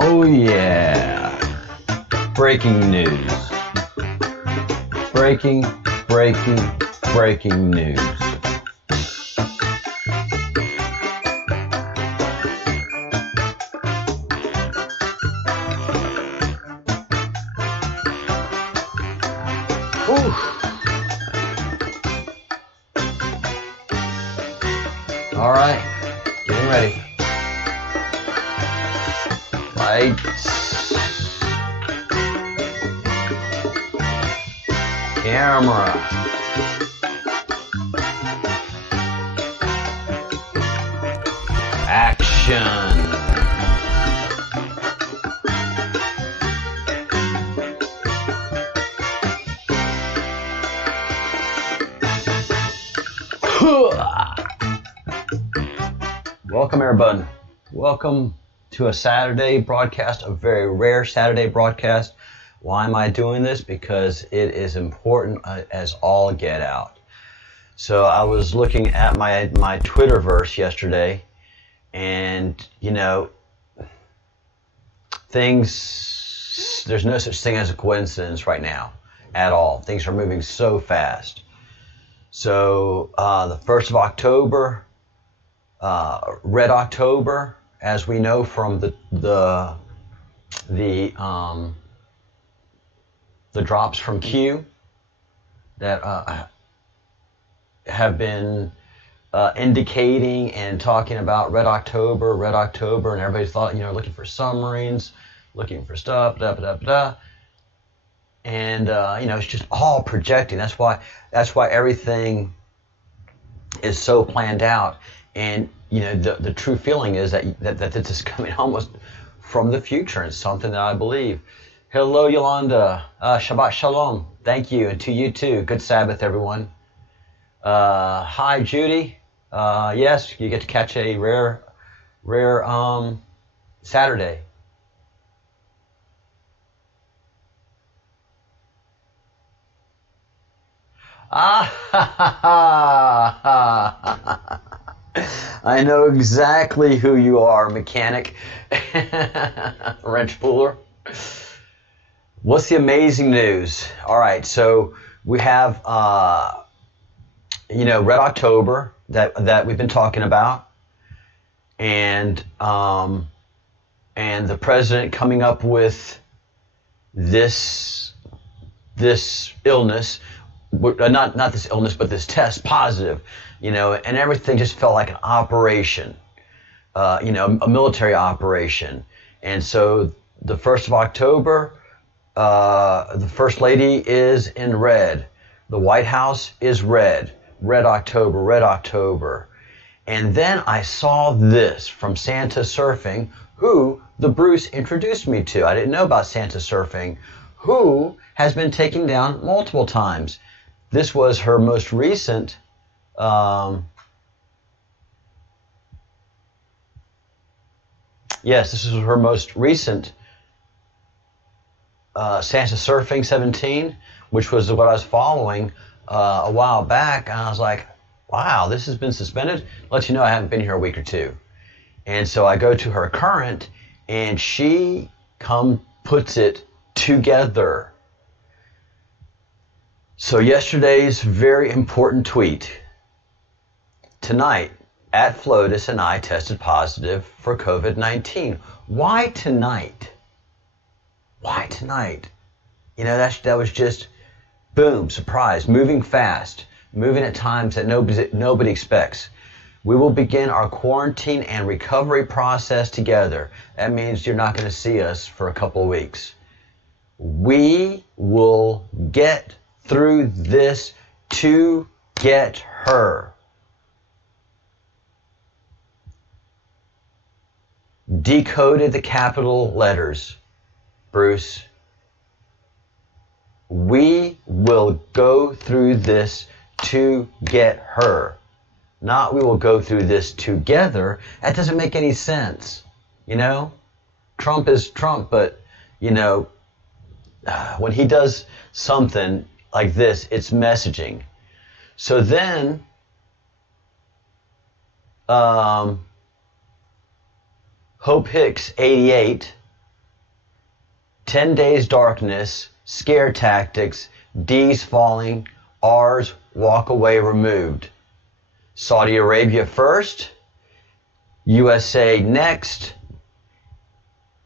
Oh yeah, breaking news. Breaking news. All right, getting ready. Lights, camera, action. Welcome everybody. Welcome to a Saturday broadcast, a very rare Saturday broadcast. Why am I doing this? Because it is important as all get out. So I was looking at my Twitterverse yesterday, and you know, there's no such thing as a coincidence right now at all. Things are moving so fast. So the 1st of October, Red October, as we know from the drops from Q that have been indicating and talking about Red October, and everybody thought, you know, looking for submarines, looking for stuff, and you know, it's just all projecting. That's why everything is so planned out. And you know, the true feeling is that this is coming almost from the future, and something that I believe. Hello, Yolanda. Shabbat Shalom. Thank you, and to you too. Good Sabbath, everyone. Hi, Judy. Yes, you get to catch a rare Saturday. I know exactly who you are, mechanic, wrench puller. What's the amazing news? All right, so we have, you know, Red October that we've been talking about, and the president coming up with this illness, not this illness, but this test positive. You know, and everything just felt like an operation, you know, a military operation. And so the 1st of October, the First Lady is in red. The White House is red. Red October, Red October. And then I saw this from Santa Surfing, who the Bruce introduced me to. I didn't know about Santa Surfing, who has been taken down multiple times. This was her most recent yes, this is her most recent Santa Surfing 17, which was what I was following a while back, and I was like, wow, this has been suspended. Let you know I haven't been here a week or two. And so I go to her current, and she puts it together. So yesterday's very important tweet. Tonight, at Flotus and I tested positive for COVID-19. Why tonight? Why tonight? You know, that was just, boom, surprise, moving fast, moving at times that nobody expects. We will begin our quarantine and recovery process together. That means you're not going to see us for a couple of weeks. We will get through this to get her. Decoded the capital letters, Bruce. We will go through this to get her. Not we will go through this together. That doesn't make any sense. You know? Trump is Trump, but, you know, when he does something like this, it's messaging. So then, Hope Hicks, 88, 10 days darkness, scare tactics, D's falling, R's walk away removed. Saudi Arabia first, USA next,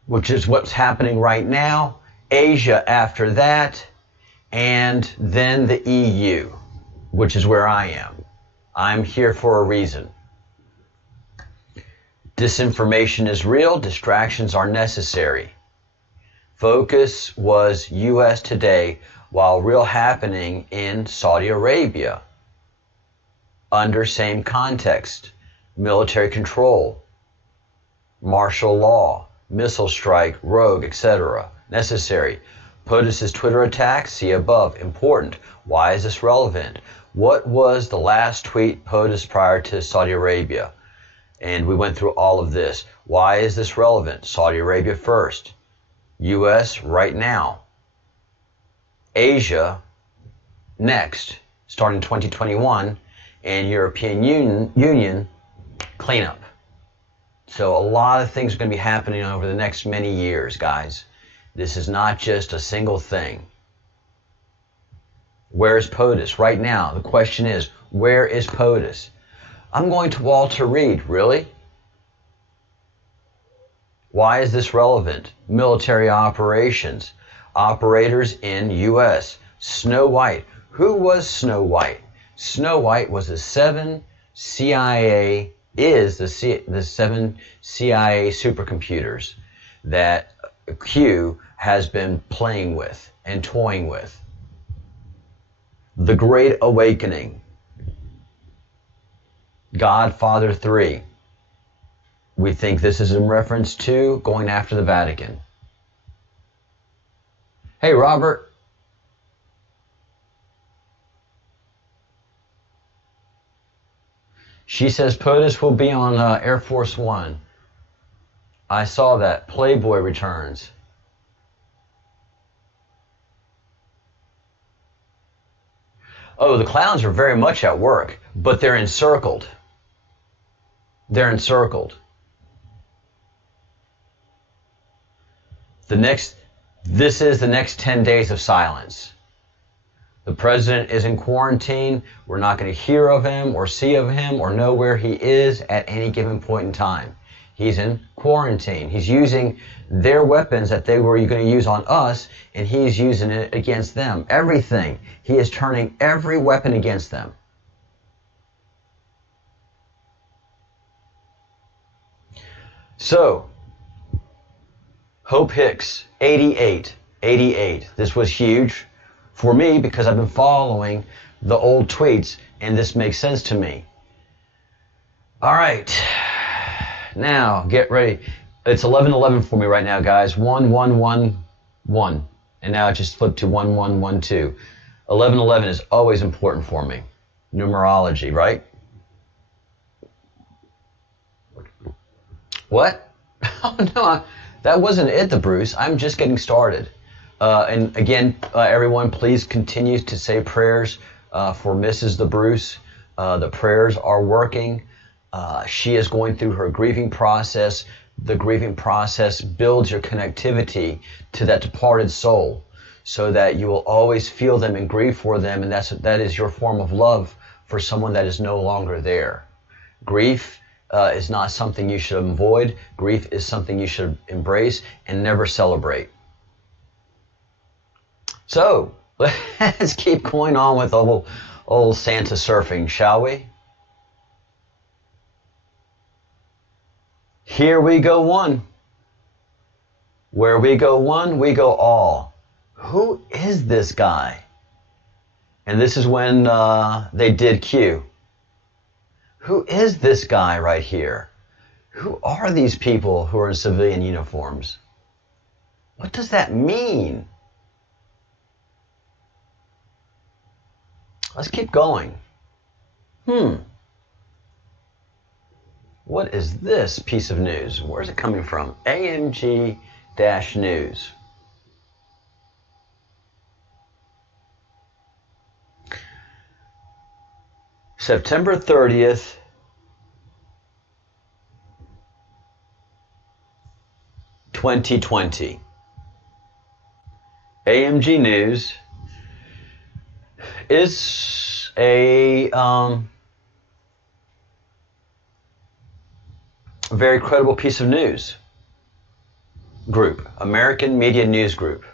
which is what's happening right now, Asia after that, and then the EU, which is where I am. I'm here for a reason. Disinformation is real, distractions are necessary. Focus was US today, while real happening in Saudi Arabia. Under same context, military control, martial law, missile strike, rogue, etc. Necessary. POTUS's Twitter attack, see above. Important. Why is this relevant? What was the last tweet POTUS prior to Saudi Arabia? And we went through all of this. Why is this relevant? Saudi Arabia first. US right now. Asia next, starting 2021, and European Union cleanup. So a lot of things are going to be happening over the next many years, guys. This is not just a single thing. Where is POTUS? Right now, the question is, where is POTUS? I'm going to Walter Reed, really? Why is this relevant? Military operations. Operators in U.S. Snow White. Who was Snow White? Snow White was the seven CIA supercomputers that Q has been playing with and toying with. The Great Awakening. Godfather 3. We think this is in reference to going after the Vatican. Hey, Robert. She says POTUS will be on Air Force One. I saw that. Playboy returns. Oh, the clowns are very much at work, but they're encircled. They're encircled. This is the next 10 days of silence. The president is in quarantine. We're not going to hear of him or see of him or know where he is at any given point in time. He's in quarantine. He's using their weapons that they were going to use on us, and he's using it against them. Everything. He is turning every weapon against them. So, Hope Hicks, 88. This was huge. for me because I've been following the old tweets and this makes sense to me. All right, now get ready. It's 11:11 for me right now, guys. 1111, and now it just flipped to 1112. 11:11 is always important for me. Numerology, right? What? Oh no, that wasn't it, the Bruce. I'm just getting started. And again, everyone, please continue to say prayers for Mrs. the Bruce. The prayers are working. She is going through her grieving process. The grieving process builds your connectivity to that departed soul so that you will always feel them and grieve for them, and that is your form of love for someone that is no longer there. Grief is not something you should avoid. Grief is something you should embrace and never celebrate. So, let's keep going on with old Santa surfing, shall we? Here we go one. Where we go one, we go all. Who is this guy? And this is when they did Q. Who is this guy right here? Who are these people who are in civilian uniforms? What does that mean? Let's keep going. What is this piece of news? Where's it coming from? AMG-News. September 30th, 2020. AMG News is a very credible piece of news group, American Media News Group.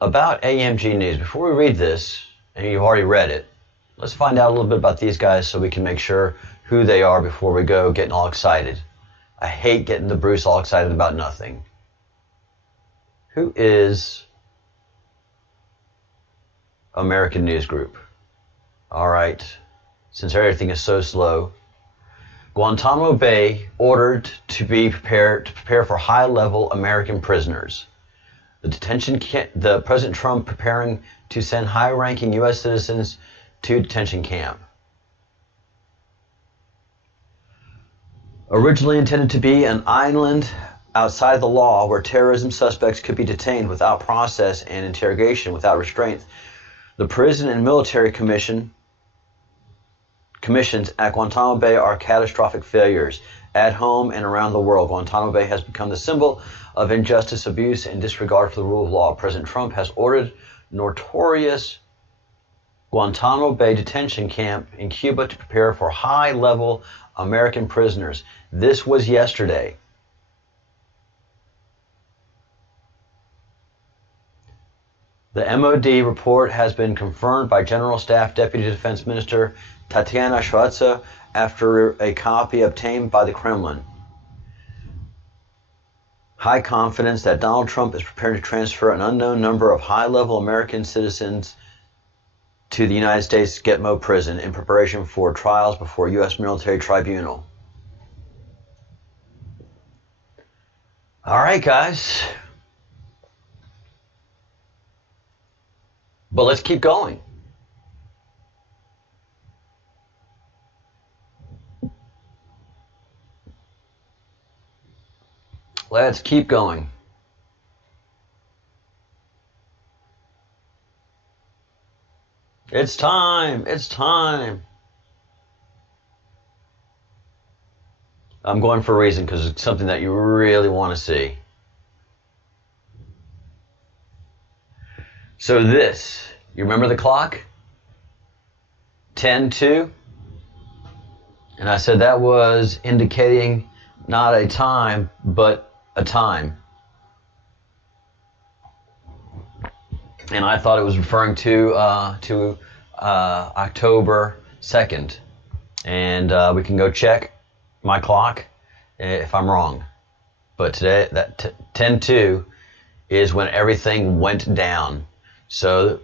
About AMG News, before we read this, and you've already read it, let's find out a little bit about these guys so we can make sure who they are before we go getting all excited. I hate getting the Bruce all excited about nothing. Who is American News Group? All right, since everything is so slow. Guantanamo Bay ordered to prepare for high-level American prisoners. The President Trump preparing to send high-ranking U.S. citizens to detention camp. Originally intended to be an island outside the law where terrorism suspects could be detained without process and interrogation without restraint, the prison and military commissions at Guantanamo Bay are catastrophic failures. At home and around the world, Guantanamo Bay has become the symbol of injustice, abuse, and disregard for the rule of law. President Trump has ordered notorious Guantanamo Bay detention camp in Cuba to prepare for high-level American prisoners. This was yesterday. The MOD report has been confirmed by General Staff Deputy Defense Minister Tatiana Shvardza after a copy obtained by the Kremlin. High confidence that Donald Trump is prepared to transfer an unknown number of high-level American citizens to the United States Gitmo prison in preparation for trials before a U.S. military tribunal. All right, guys. But let's keep going. Let's keep going. It's time. It's time. I'm going for a reason because it's something that you really want to see. So this, you remember the clock? 10:02? And I said that was indicating not a time, but a time. And I thought it was referring to October 2nd. And we can go check my clock if I'm wrong. But today, that 10:02 is when everything went down. So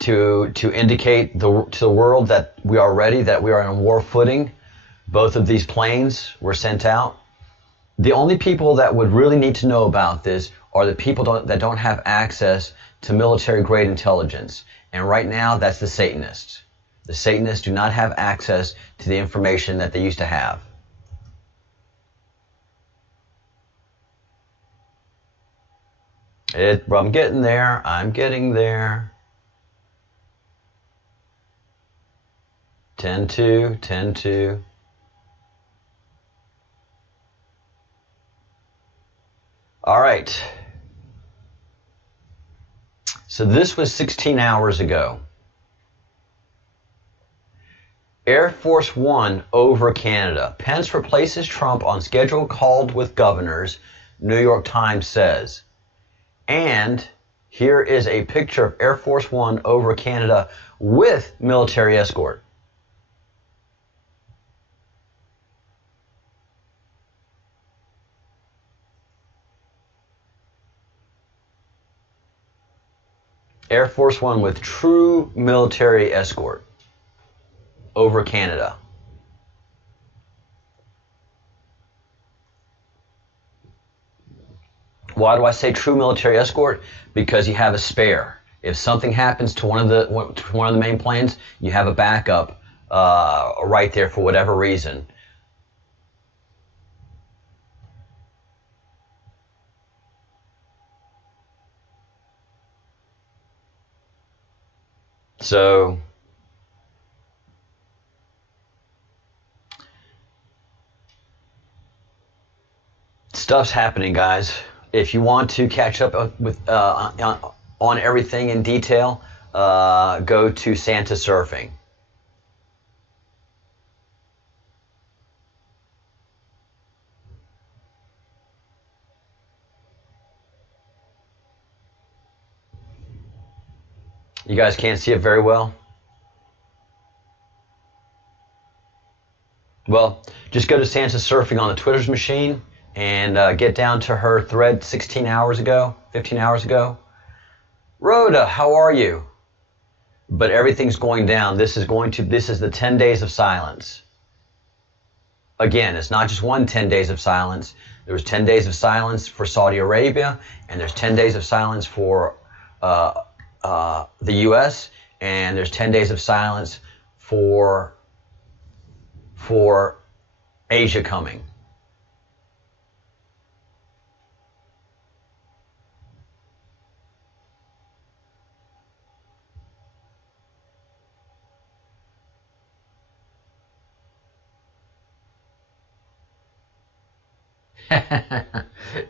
to indicate to the world that we are ready, that we are on war footing, both of these planes were sent out. The only people that would really need to know about this are the people that don't have access to military-grade intelligence. And right now, that's the Satanists. The Satanists do not have access to the information that they used to have. I'm getting there. I'm getting there. 10-2, 10-2. All right. So this was 16 hours ago. Air Force One over Canada. Pence replaces Trump on schedule called with governors, New York Times says. And here is a picture of Air Force One over Canada with military escort. Air Force One with true military escort over Canada. Why do I say true military escort? Because you have a spare. If something happens to one of the main planes, you have a backup right there for whatever reason. So stuff's happening, guys. If you want to catch up with on everything in detail, go to Santa Surfing. You guys can't see it very well? Well, just go to Santa Surfing on the Twitter's machine and get down to her thread 15 hours ago. Rhoda, how are you? But everything's going down. This is the 10 days of silence. Again, it's not just 10 days of silence. There was 10 days of silence for Saudi Arabia, and there's 10 days of silence for the U.S., and there's 10 days of silence for Asia coming.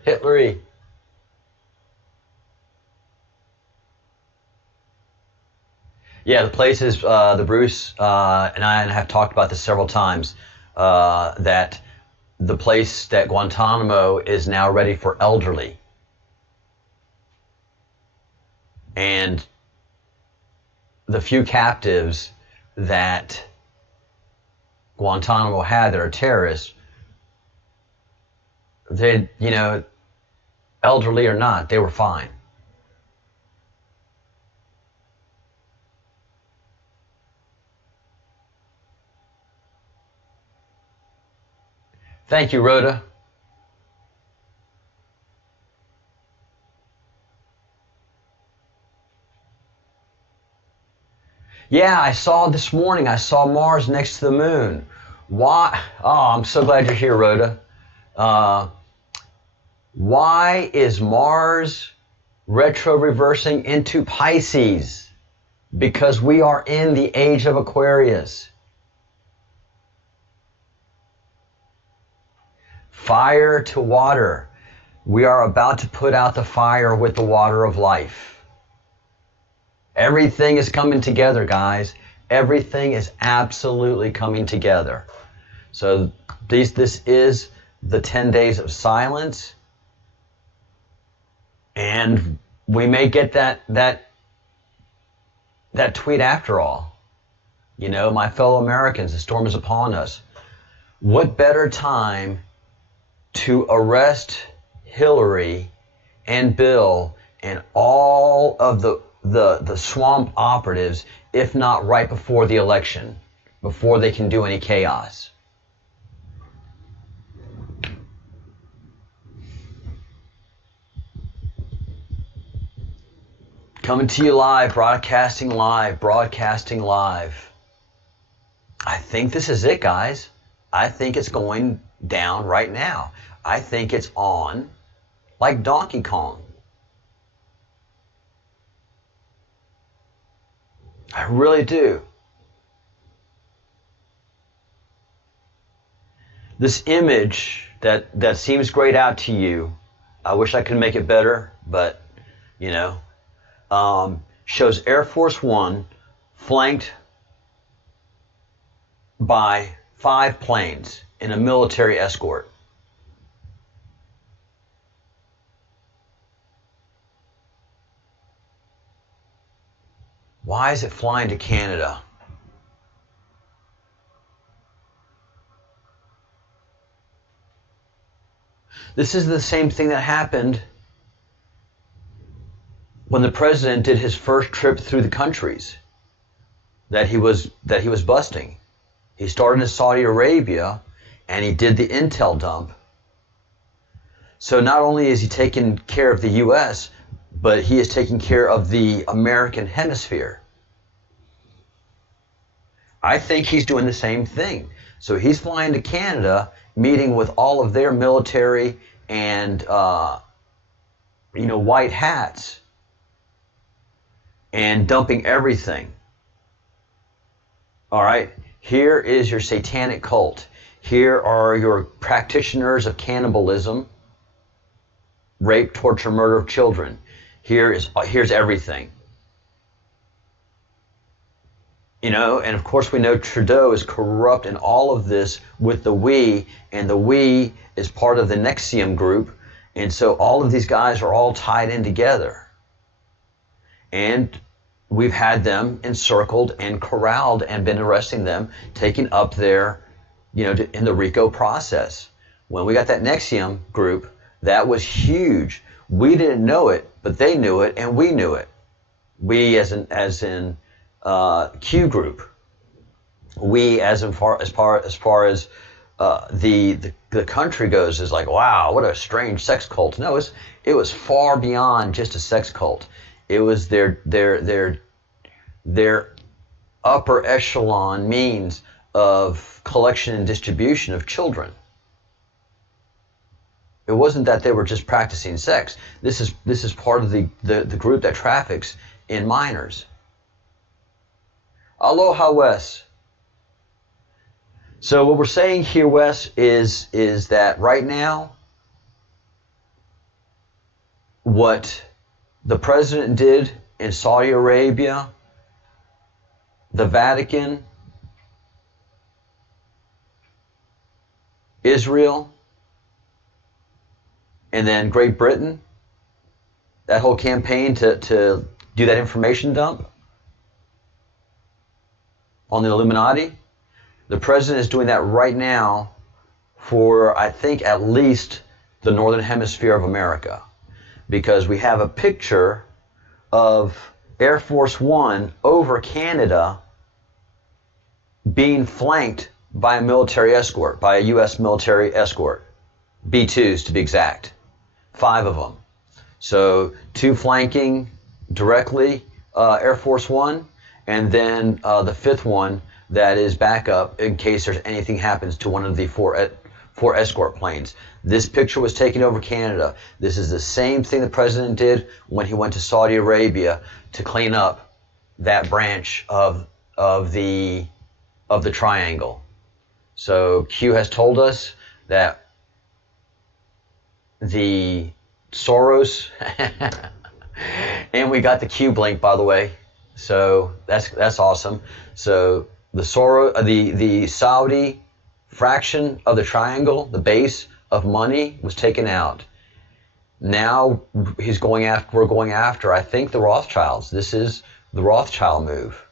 Hitlery. Yeah, the places, the Bruce and I have talked about this several times, that the place that Guantanamo is now ready for elderly. And the few captives that Guantanamo had that are terrorists, they, elderly or not, they were fine. Thank you, Rhoda. Yeah, I saw this morning, I saw Mars next to the moon. Why? Oh, I'm so glad you're here, Rhoda. Why is Mars retro-reversing into Pisces? Because we are in the age of Aquarius. Fire to water. We are about to put out the fire with the water of life. Everything is coming together, guys. Everything is absolutely coming together. So this is the 10 days of silence. And we may get that tweet after all. My fellow Americans, the storm is upon us. What better time to arrest Hillary and Bill and all of the swamp operatives, if not right before the election, before they can do any chaos. Coming to you live, broadcasting live. I think this is it, guys. I think it's going down right now. I think it's on like Donkey Kong. I really do. This image that seems grayed out to you, I wish I could make it better, but, you know, shows Air Force One flanked by 5 planes in a military escort. Why is it flying to Canada? This is the same thing that happened when the president did his first trip through the countries that he was busting. He started in Saudi Arabia and he did the intel dump. So not only is he taking care of the US, but he is taking care of the American hemisphere. I think he's doing the same thing. So he's flying to Canada, meeting with all of their military and white hats, and dumping everything. All right, here is your satanic cult. Here are your practitioners of cannibalism, rape, torture, murder of children. Here's everything. You know, and of course we know Trudeau is corrupt in all of this with the we, and the we is part of the NXIVM group, and so all of these guys are all tied in together. And we've had them encircled and corralled and been arresting them, taking up their, in the RICO process. When we got that NXIVM group, that was huge. We didn't know it, but they knew it, and we knew it. We as in Q group. We as far as the country goes is like, wow, what a strange sex cult. No, it was far beyond just a sex cult. It was their upper echelon means of collection and distribution of children. It wasn't that they were just practicing sex. This is part of the group that traffics in minors. Aloha, Wes. So what we're saying here, Wes, is that right now, what the president did in Saudi Arabia, the Vatican, Israel, and then Great Britain, that whole campaign to do that information dump on the Illuminati, the president is doing that right now for, I think, at least the Northern Hemisphere of America. Because we have a picture of Air Force One over Canada being flanked by a military escort, by a U.S. military escort. B-2s to be exact. 5 of them. So 2 flanking directly Air Force One, and then the 5th one that is backup in case there's anything happens to one of the 4 escort planes. This picture was taken over Canada. This is the same thing the president did when he went to Saudi Arabia to clean up that branch of the triangle. So Q has told us that the Soros and we got the Q blink, by the way. So that's awesome. So the Saudi fraction of the triangle, the base of money, was taken out. Now we're going after, I think, the Rothschilds. This is the Rothschild move,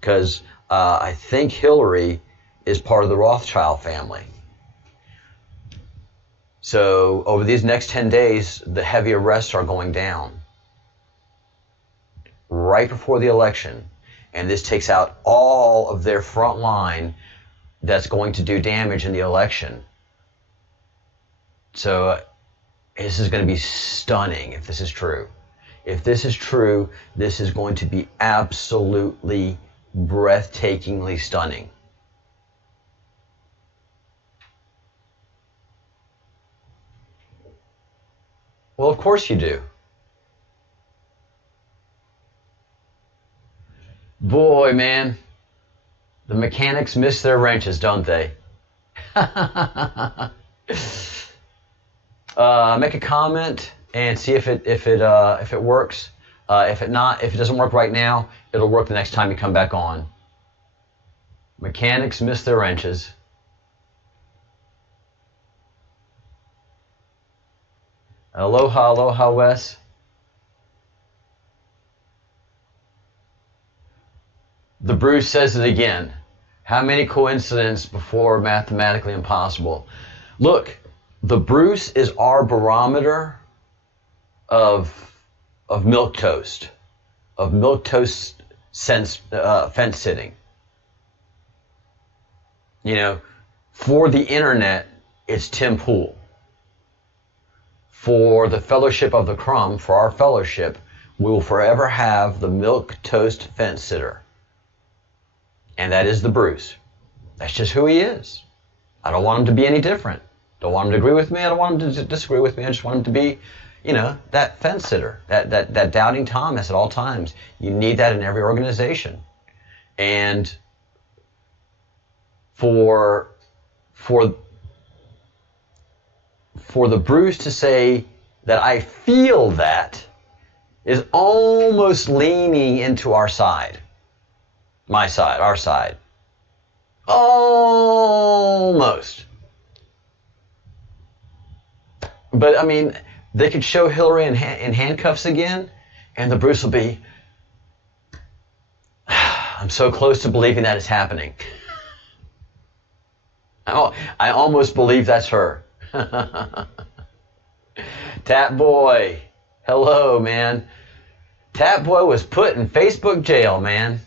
because I think Hillary is part of the Rothschild family. So over these next 10 days, the heavy arrests are going down right before the election. And this takes out all of their front line that's going to do damage in the election. So this is going to be stunning if this is true. If this is true, this is going to be absolutely breathtakingly stunning. Well, of course you do. Boy, man, the mechanics miss their wrenches, don't they? Make a comment and see if it works. If it doesn't work right now, it'll work the next time you come back on. Mechanics miss their wrenches. Aloha, aloha, Wes. The Bruce says it again. How many coincidences before mathematically impossible? Look, the Bruce is our barometer of milquetoast, fence sitting. You know, for the internet, it's Tim Pool. For the Fellowship of the Crumb, for our fellowship, we will forever have the milquetoast fence sitter. And that is the Bruce. That's just who he is. I don't want him to be any different. Don't want him to agree with me. I don't want him to disagree with me. I just want him to be, you know, that fence sitter, that doubting Thomas at all times. You need that in every organization. And for the Bruce to say that I feel that is almost leaning into our side. My side, our side. Almost. But, I mean, they could show Hillary in handcuffs again, and the Bruce will be, I'm so close to believing that is happening. I almost believe that's her. Tap Boy, hello, man. Tap Boy was put in Facebook jail, man.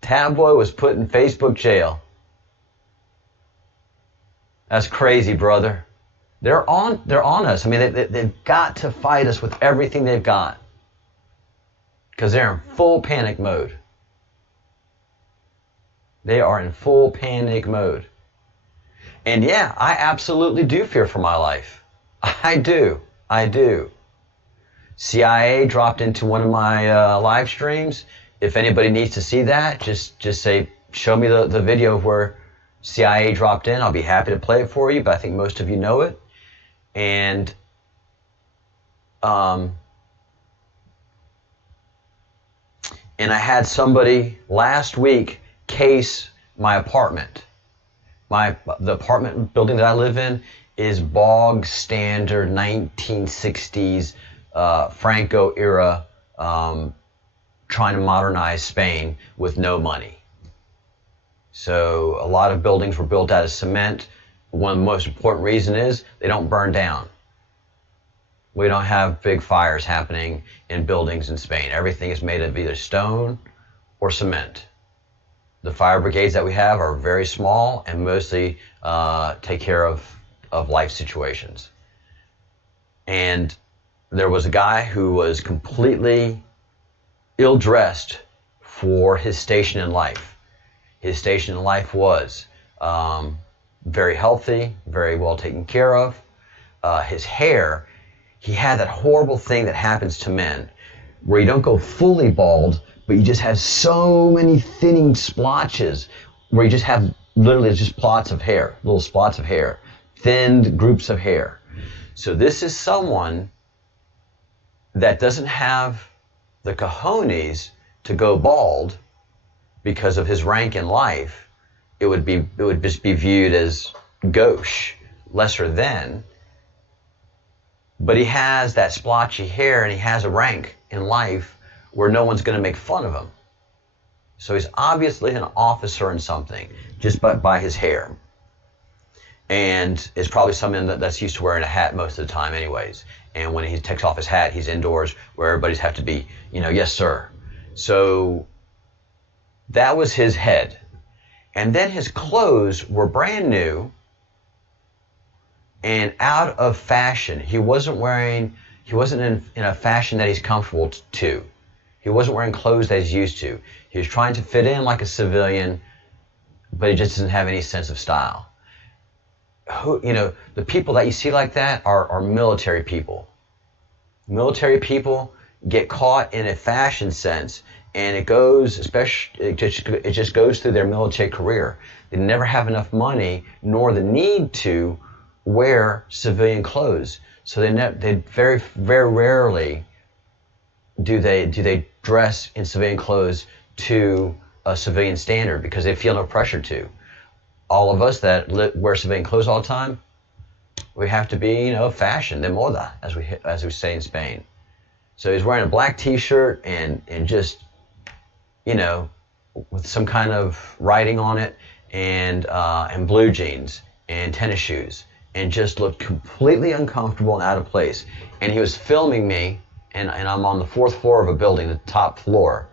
Tap Boy was put in Facebook jail. That's crazy, brother. They're on us. I mean, they've got to fight us with everything they've got because they're in full panic mode. They are in full panic mode. And yeah, I absolutely do fear for my life. I do. CIA dropped into one of my live streams. If anybody needs to see that, just say, show me the video of where CIA dropped in. I'll be happy to play it for you, but I think most of you know it. And I had somebody last week case my apartment. The apartment building that I live in is bog standard 1960s Franco era, trying to modernize Spain with no money. So a lot of buildings were built out of cement. One of the most important reasons is they don't burn down. We don't have big fires happening in buildings in Spain. Everything is made of either stone or cement. The fire brigades that we have are very small and mostly take care of life situations. And there was a guy who was completely ill-dressed for his station in life. His station in life was very healthy, very well taken care of. His hair, he had that horrible thing that happens to men where you don't go fully bald, but you just have so many thinning splotches where you just have literally just plots of hair, little spots of hair, thinned groups of hair. So this is someone that doesn't have the cojones to go bald because of his rank in life. It would just be viewed as gauche, lesser than. But he has that splotchy hair and he has a rank in life where no one's going to make fun of him. So he's obviously an officer in something just by his hair. and is probably someone that's used to wearing a hat most of the time anyways. And when he takes off his hat, he's indoors where everybody's have to be, yes, sir. So that was his head. And then his clothes were brand new and out of fashion. He wasn't in a fashion that he's comfortable to. He wasn't wearing clothes that he's used to. He was trying to fit in like a civilian, but he just doesn't have any sense of style. The people that you see like that are military people. Military people get caught in a fashion sense, and it just goes through their military career. They never have enough money nor the need to wear civilian clothes, so they very, very rarely do they dress in civilian clothes to a civilian standard because they feel no pressure to. All of us that wear civilian clothes all the time, we have to be, fashion, de moda, as we say in Spain. So he's wearing a black T-shirt and just, with some kind of writing on it, and blue jeans and tennis shoes, and just looked completely uncomfortable and out of place. And he was filming me, and I'm on the 4th floor of a building, the top floor,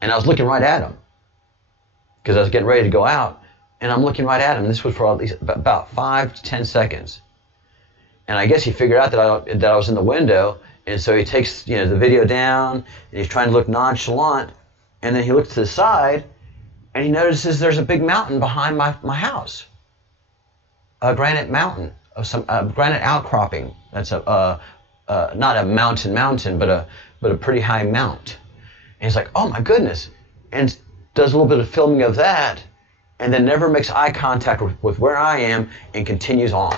and I was looking right at him because I was getting ready to go out. And I'm looking right at him. This was for at least about 5 to 10 seconds. And I guess he figured out that I was in the window. And so he takes the video down, and he's trying to look nonchalant. And then he looks to the side, and he notices there's a big mountain behind my house. A granite mountain, granite outcropping. That's not a mountain, but a pretty high mount. And he's like, oh my goodness, and does a little bit of filming of that. And then never makes eye contact with where I am and continues on.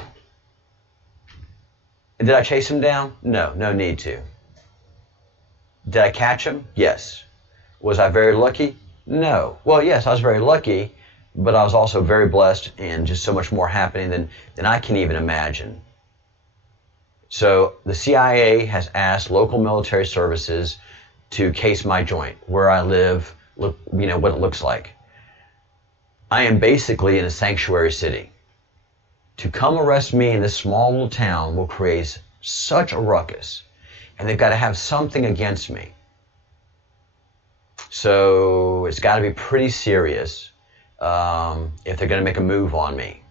Did I chase him down? No need to. Did I catch him? Yes. Was I very lucky? No. Well, yes, I was very lucky, but I was also very blessed and just so much more happening than I can even imagine. So the CIA has asked local military services to case my joint, where I live, what it looks like. I am basically in a sanctuary city. To come arrest me in this small little town will create such a ruckus, and they've got to have something against me. So it's got to be pretty serious if they're going to make a move on me.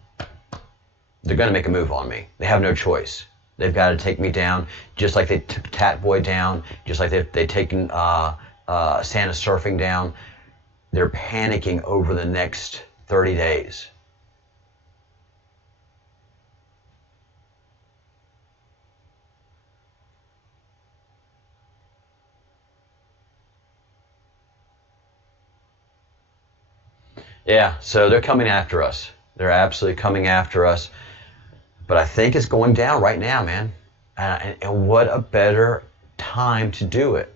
They're going to make a move on me. They have no choice. They've got to take me down, just like they took Tat Boy down, just like they've taken Santa Surfing down. They're panicking over the next 30 days. Yeah, so they're coming after us. They're absolutely coming after us. But I think it's going down right now, man. And what a better time to do it.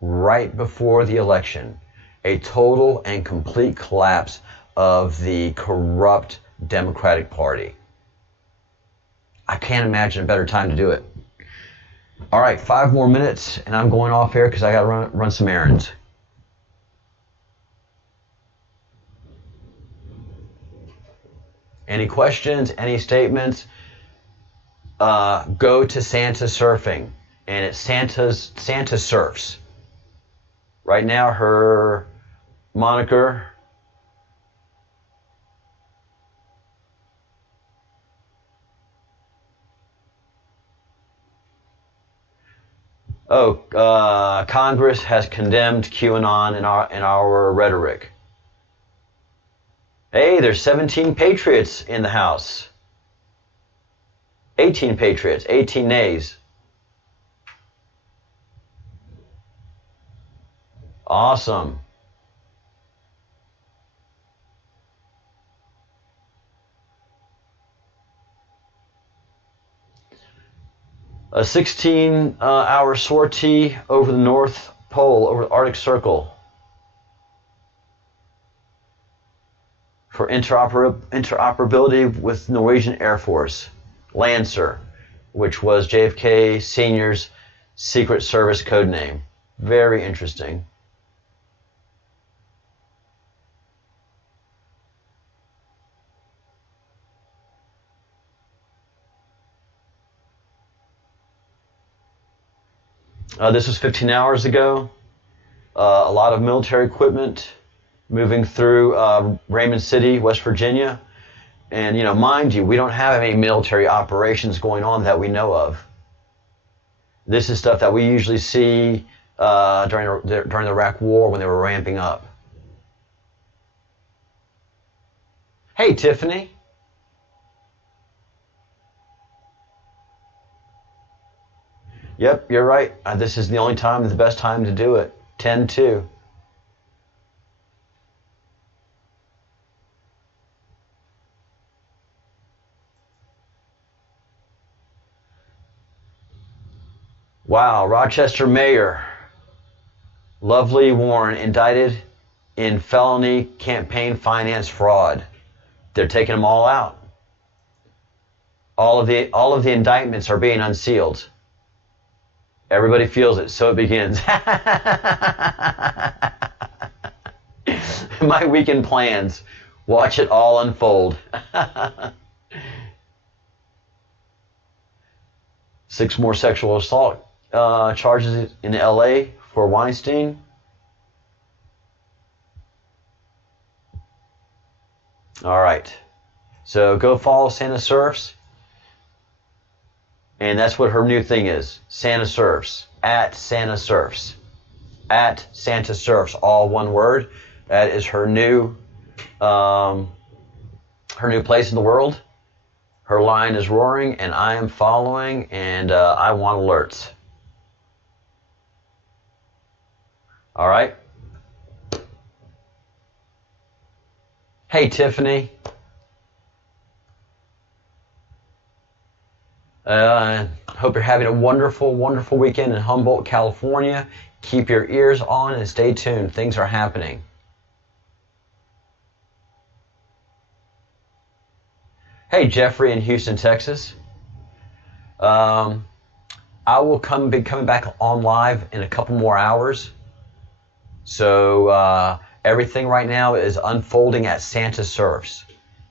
Right before the election, a total and complete collapse of the corrupt Democratic Party. I can't imagine a better time to do it. All right, 5 more minutes, and I'm going off here because I got to run some errands. Any questions? Any statements? Go to Santa Surfing, and it's Santa Surfs. Right now, her moniker Congress has condemned QAnon in our rhetoric. Hey, there's 17 patriots in the house. 18 patriots, 18 nays. Awesome. A 16-hour sortie over the North Pole, over the Arctic Circle, for interoperability with Norwegian Air Force, Lancer, which was JFK Sr.'s Secret Service code name. Very interesting. This was 15 hours ago. A lot of military equipment moving through Raymond City, West Virginia. And, mind you, we don't have any military operations going on that we know of. This is stuff that we usually see during the Iraq War when they were ramping up. Hey, Tiffany. Yep, you're right. This is the only time, the best time to do it. 10-2. Wow, Rochester Mayor, Lovely Warren, indicted in felony campaign finance fraud. They're taking them all out. All of the indictments are being unsealed. Everybody feels it, so it begins. My weekend plans. Watch it all unfold. 6 more sexual assault charges in LA for Weinstein. All right. So go follow Santa Surfs. And that's what her new thing is. Santa Surfs. At Santa Surfs. At Santa Surfs. All one word. That is her new place in the world. Her line is roaring, and I am following, and I want alerts. All right. Hey, Tiffany. Hope you're having a wonderful, wonderful weekend in Humboldt, California. Keep your ears on and stay tuned. Things are happening. Hey, Jeffrey in Houston, Texas. I will be coming back on live in a couple more hours. So everything right now is unfolding at Santa Surfs.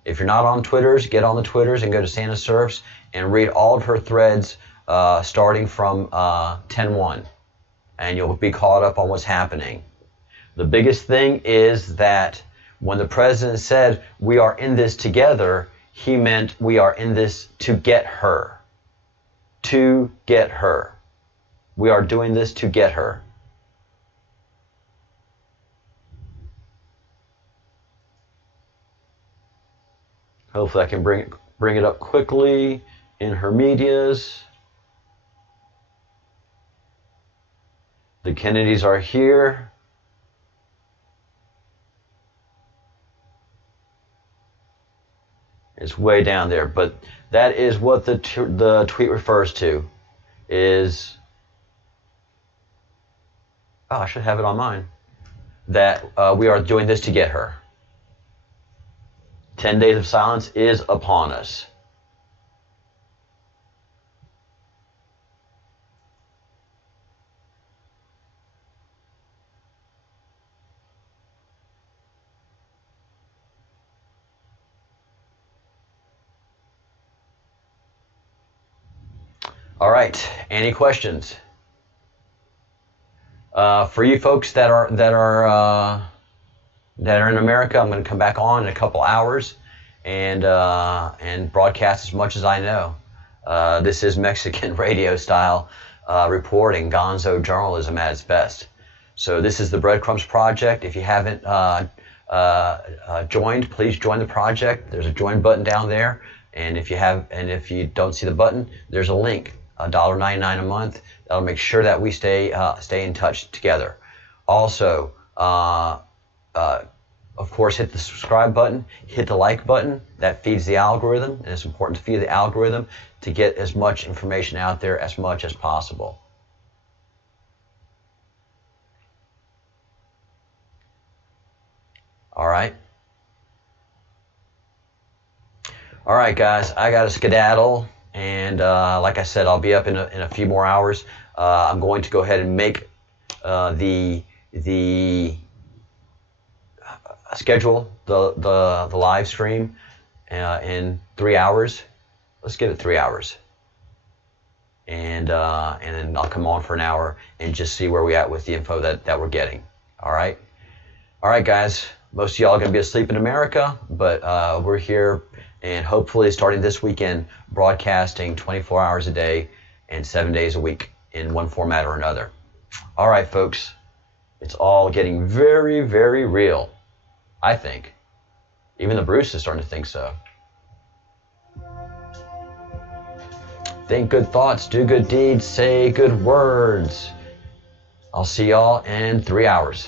If you're not on Twitters, get on the Twitters and go to Santa Surfs and read all of her threads starting from 10-1. And you'll be caught up on what's happening. The biggest thing is that when the president said, we are in this together, he meant we are in this to get her. To get her. We are doing this to get her. Hopefully I can bring it up quickly in her medias. The Kennedys are here. It's way down there, but that is what the tweet refers to. Is I should have it on mine. That we are doing this to get her. 10 days of silence is upon us. All right. Any questions? For you folks that are in America, I'm going to come back on in a couple hours and broadcast as much as I know. This is Mexican radio style reporting, gonzo journalism at its best. So this is the Breadcrumbs Project. If you haven't joined, please join the project. There's a join button down there, and if you don't see the button, there's a link. $1.99 a month. That'll make sure that we stay in touch together. Also, of course, hit the subscribe button, hit the like button. That feeds the algorithm, and it's important to feed the algorithm to get as much information out there as much as possible. All right. All right, guys, I got to skedaddle. And like I said, I'll be up in a few more hours. I'm going to go ahead and make the schedule the live stream in 3 hours. Let's give it 3 hours. and then I'll come on for an hour and just see where we at with the info that we're getting. All right, guys. Most of y'all are gonna be asleep in America, but we're here, and hopefully starting this weekend, broadcasting 24 hours a day and 7 days a week in one format or another. All right, folks. It's all getting very, very real, I think. Even the Bruce is starting to think so. Think good thoughts, do good deeds, say good words. I'll see y'all in 3 hours.